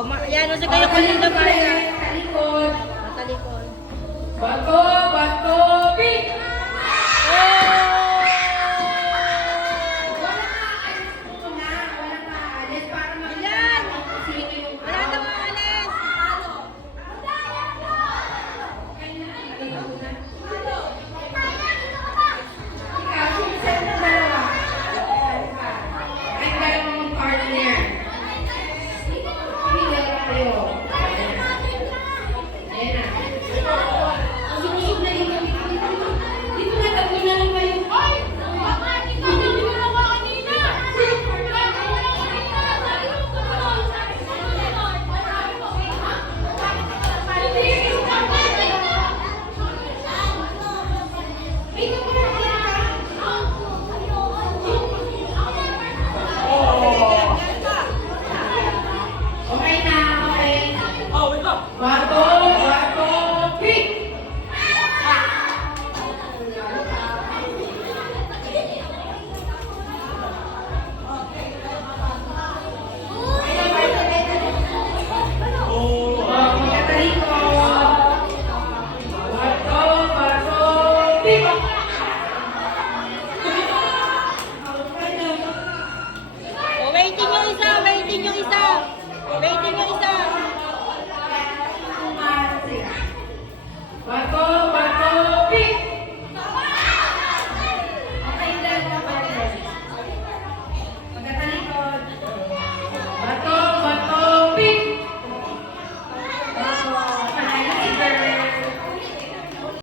Yan, kasi kayo kanina ba? Talikod. Matalikod. Bato, bato, pink! Wala aalis muna. Walang aalis para makita kung sino yung Wala nang aalis. Ikaw, sino ng dalawa? Ay, dalawang partner. Pili lang kayo.